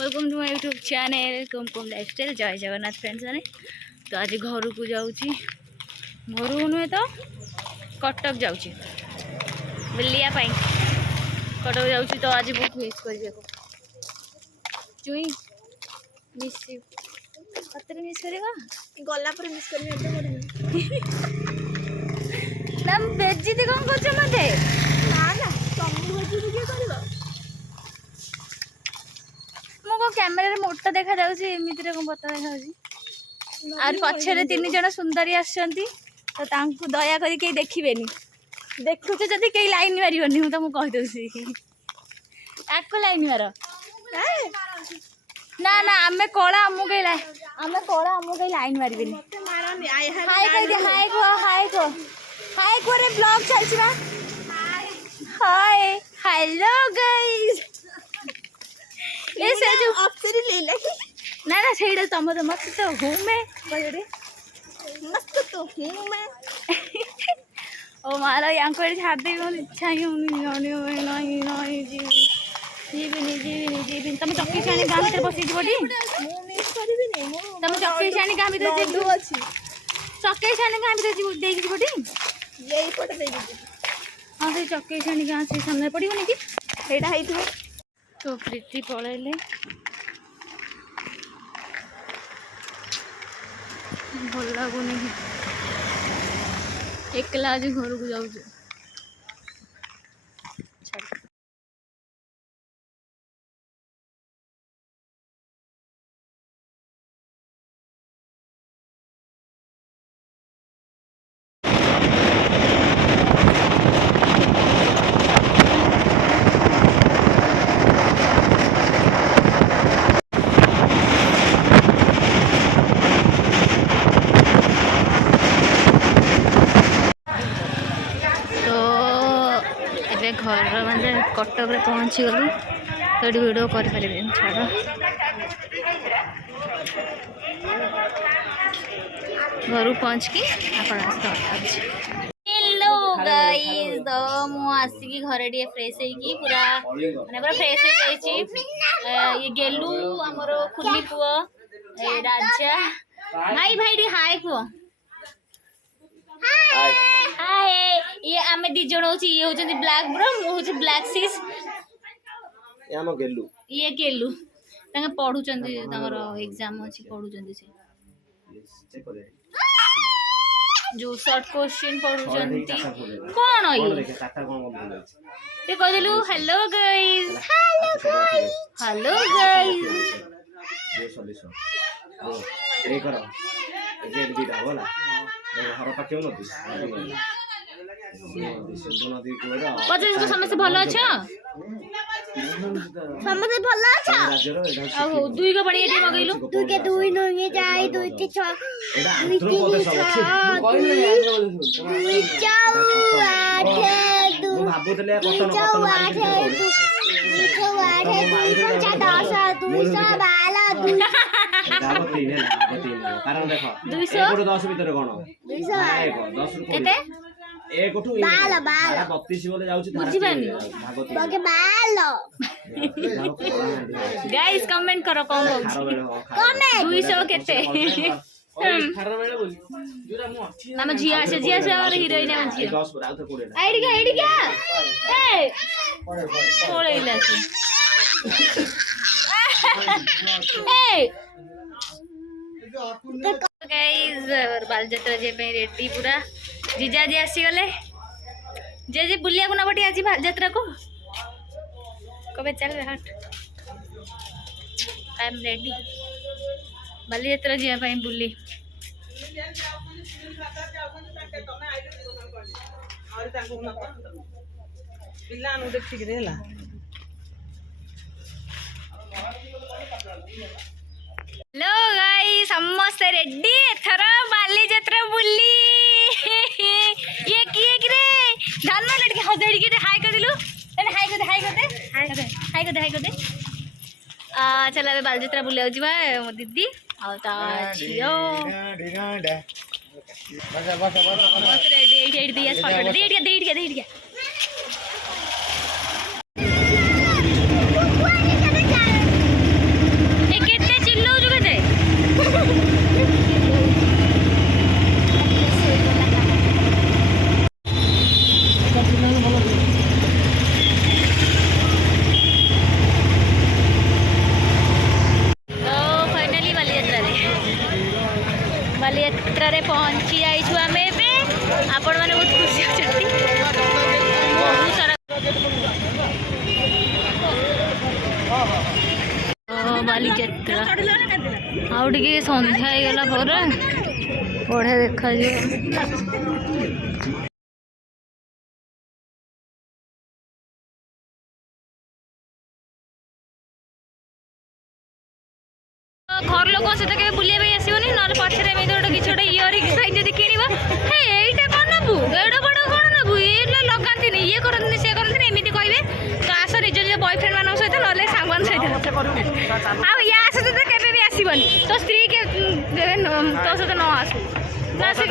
Welcome to my YouTube channel Kumkum lifestyle. जय Jagannath friends मैंने तो आज घर को जाऊँगी घर नुहे तो कटक जाऊँगी बुलिया कटक जाऊँगी तो आज बहुत मिस कर चुई मिस सतरे मिस करवा गला पर मिस करनी ना बेज्जिति कौन कर मते ना ना तुम बेज्जिति के करबो मो कैमेरा मोटा देखा जाउची एमिति रे को पता देखा जाउची आर पछरे तीन जण सुंदरी आछंती तो तांकु दया करी के देखिबेनी देखुछ जदी के लाइन मारिबनी हम त मु कहि दउसी आको लाइन मार ना ना आमे कोला हमु के लाइन मारिबेनी हाय कह दे हाय को रे ब्लॉग चलछि बा हाय हेलो गाइस ऐसे जो अप्सरी ले ले ना ना सेडा तम तो मत तो हूं मैं बड़े मस्त तो हूं मैं ओ माला यांको छाड़ दे मन इच्छा ही नहीं जीवन तुम चक्की छाणी गाँ भीतर बसी जीवटी तुम चक्की छाणी गाँ भीतर जीव अछि चक्की छाणी गाँ भीतर जीव देख जीवटी यही पट दे हां से चक्की छाणी गाँ से सामने पड़िबनी कि एटा हाइथो तो प्रीति पळैले भल लगुनि एकला आज घर को जाऊँ घर मतलब कटक रे पहुँची गलु तो वीडियो कर छाड़ घर पहुँच की हेलो गाइस तो मु आसिकी घरे टे फ्रेश होइकी पूरा माने पूरा फ्रेश हो जाइछि ये गेलु हमरो खुली पुओ ए राजा भाई भाई डी हाय को हाय ये आमे दी जण होची ये होचंदी ब्लैक ब्रो मु होची ब्लैक सिस यानो गेलु ये गेलु तांगे पढु चंदी तांगर एग्जाम अछि पढु चंदी से चेक करे जो शॉर्ट क्वेश्चन पढु चंदी कोन होई टाटा कोन बोल अछि ते कह देलु हेलो गाइस हेलो गाइस ये सॉल्यूशन ओ ए करो ए जे दिदा होला हर पाके नदी पचास को समस्त भल अच्छा समझे भल अच्छा आ दुई को बड़ी एटी मगैलु तू के दुई नंगे जाई दुई ती छ दुई ती छ दुई चाउ आठे दु भाबुतले दुई चाउ आठे दु दुई चाउ आठे दुई पंचा 10 212 दुई कारण देखो 200 10 भीतर कोन 200 10 केते एक उठू बाल 32 बोले जाउची बुझिबानी बगे बाल गाइस कमेंट करो कौन कमेंट 200 केते नाम झिया से और हीरोइन है झिया 10 पर आउत कोडे आइडी क्या ए कोळैला छी ए गाइस बाल यात्रा जे पे रेडी पूरा जीजा जी आसी गले जे बुलिया को नबटी आज बाल यात्रा को कबे चल हट आई एम रेडी बाल यात्रा जे पे बुली हेलो गाइस समस्त रेडी एथर बाली यात्रा बुली ये किए कि रे धान में लड़के हजड़ी के हाय कर दिलु एने हाय कर दे चल अबे बाल यात्रा बुले आउजिबा मो दीदी आ ता छियो बस रेडी एट दिया फोटो दे दिया बालीजात्रा आउ टे संध्या होगला बढ़िया देखा घर लोक सहित के बुलिया आसबनी ना पछे गोटे किसी गोटे इयरिंग जब किणव एईटा कौन नबू एड़ा बड़ कौन नबू ये लगाती ये करती सी करती एमती कहे तो आस निज निज बॉयफ्रेंड मान सहित ना सांग सहित या सहित के आसबनी तो स्त्री के तो सहित न आसू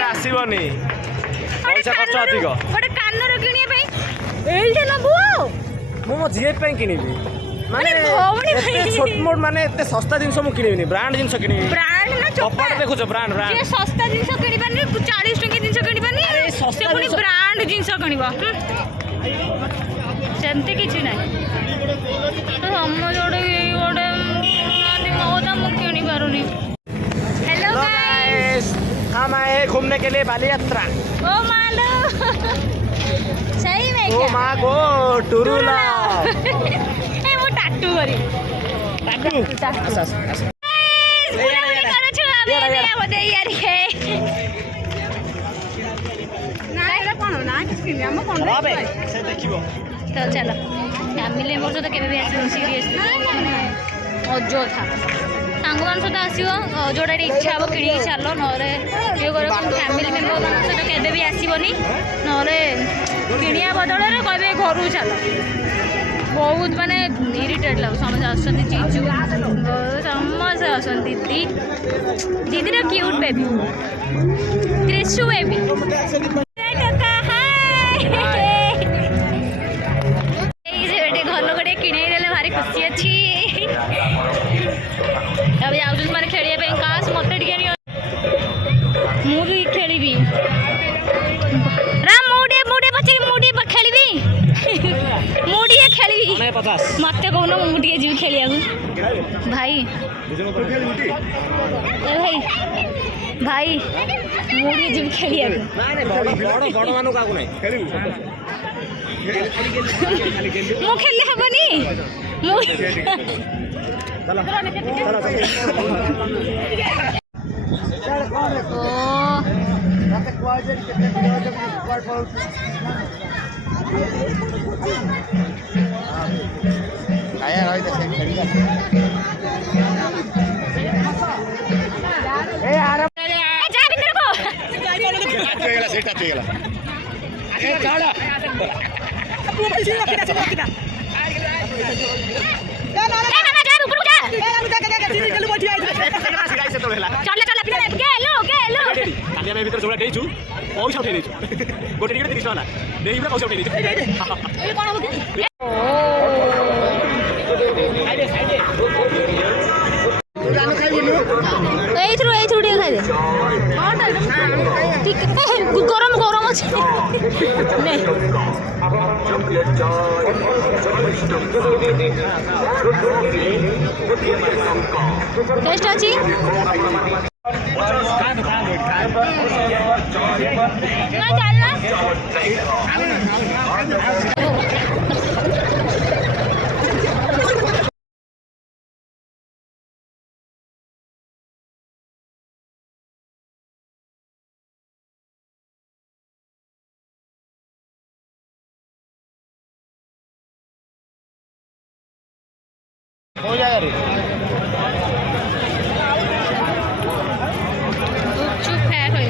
आसबनी गोटे कानर किणा एईटा नबू मो झील किणवी माने छोट मोट माने एते सस्ता जिंस मु किनिबिनी ब्रांड जिंस किनिबी ब्रांड ना चप्पल देखुछ ब्रांड ब्रांड ये सस्ता जिंस किनिबानी 40 टंका जिंस किनिबानी अरे सस्ता पुनी ब्रांड जिंस किनिबा सेमती किछि नै तो हम जोडे गोडे नानी मौदा मु किनि पारुनी। हेलो गाइस हम आए घूमने के लिए बाली यात्रा। ओ मालो सही में ओ मां गो टुरुला टाटू करी टाटू आस तो चलो फैमिली मेम्बर सहित केवे भी आसो सीरीयस अଯଥା सांग मान सहित आसो जोड़ा इच्छा हम कि चल ना ये कर फैमिली मेम्बर मान सहित केवे भी आसबनी ना किणिया बदल कहे घर चल बहुत माने इरिटेट लग समझ आसुँच जीजू समस्त आसन दीदी दीदी क्यूट बेबी त्रिशु बेबी घर लोग किणे भारी खुशी अच्छी अब जाऊँ मैंने खेलिया काश मत मुझे खेली राम मुझे पचारि मुझे खेली मुझे खेली मत कौन मुझे जी खेलिया भाई ए भाई भाई मुझे जी खेलिया मु खेली हेबनी गरम गरम अच्छे टेस्ट अच्छी हो जाएगा रे चुप है कोई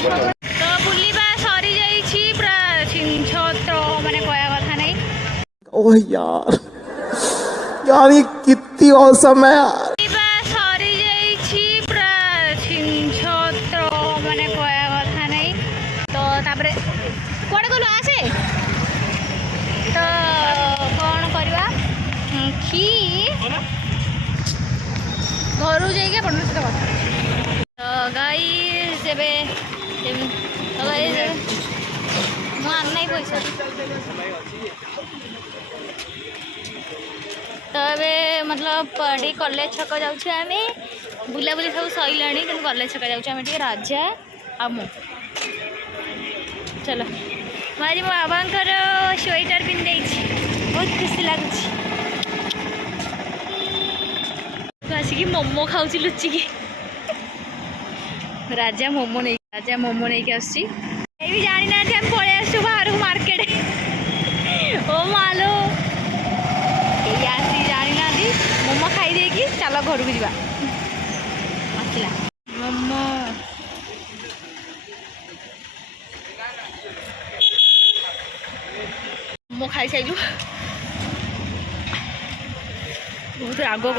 तो बुलिबा सरी जाइछि पूरा छिनछत्र माने कहया कथा नहीं। ओह यार यार ये कितनी औसम है यार। बुलिबा सरी जाइछि पूरा छिनछत्र माने कहया कथा नहीं। तो तापरे कोडे गलो आसे तो कौन करवा कि घर जाइए अपन सहित कथा तो गाई से मुझे पैसा तो ये मतलब टी कॉलेज छक जाऊँ आम बुलाबुली सब सैला कि कॉलेज छक जाऊँ टी राजा आमु चलो मुझे मो बाबांकर स्वेटर पिंधे बहुत खुशी लगुच आसिक मोमो खाऊँ लुचिकी राजा मोमो नहीं आसी जानी ना आम पलि आसु बाहर मार्केट ओ मालो ये आसिक जानी ना मोमो खाई देकी चल घर को जा आसला मोमो मोमो खाई साइलु बहुत राग कर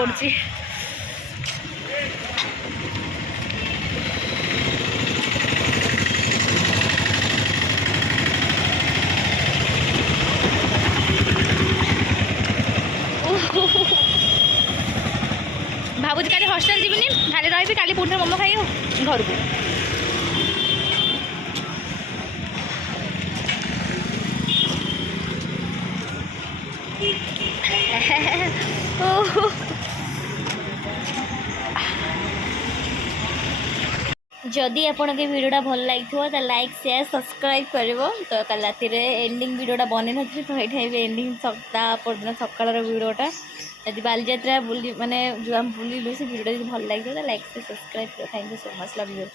भावुँ काली हस्टेल जीवनी खाली रही काली पुणी मोमो खाई घर को जदि आपन के वीडियोटा भल लगी तो लाइक शेयर सब्सक्राइब करिवो तो कल राति रे एंडिंग वीडियोटा बने नथि तो एठा एंडिंग सप्ताह परदिन सकाळ वीडियोटा यदि बालीजात्रा बुली माने जो हम बुलिलु से वीडियोटा भल लगी तो लाइक शेयर सब्सक्राइब करो। Thank you so much love you.